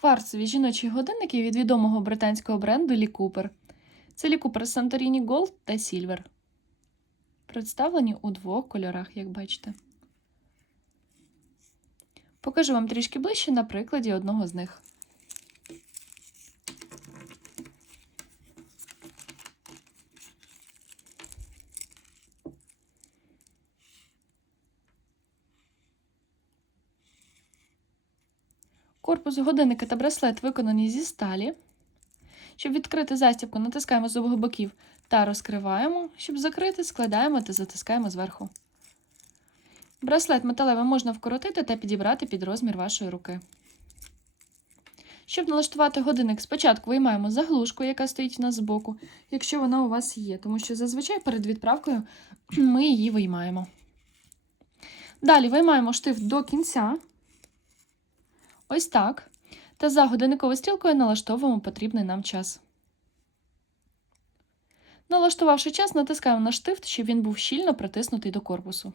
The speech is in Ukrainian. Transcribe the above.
Кварцеві жіночі годинники від відомого британського бренду Лі Купер. Це Лі Купер Санторіні Голд та Сільвер. Представлені у двох кольорах, як бачите. Покажу вам трішки ближче на прикладі одного з них. Корпус годинника та браслет виконані зі сталі. Щоб відкрити застібку, натискаємо з обох боків та розкриваємо. Щоб закрити, складаємо та затискаємо зверху. Браслет металевий можна вкоротити та підібрати під розмір вашої руки. Щоб налаштувати годинник, спочатку виймаємо заглушку, яка стоїть у нас збоку, якщо вона у вас є, тому що зазвичай перед відправкою ми її виймаємо. Далі виймаємо штифт до кінця. Ось так. Та за годинниковою стрілкою налаштовуємо потрібний нам час. Налаштувавши час, натискаємо на штифт, щоб він був щільно притиснутий до корпусу.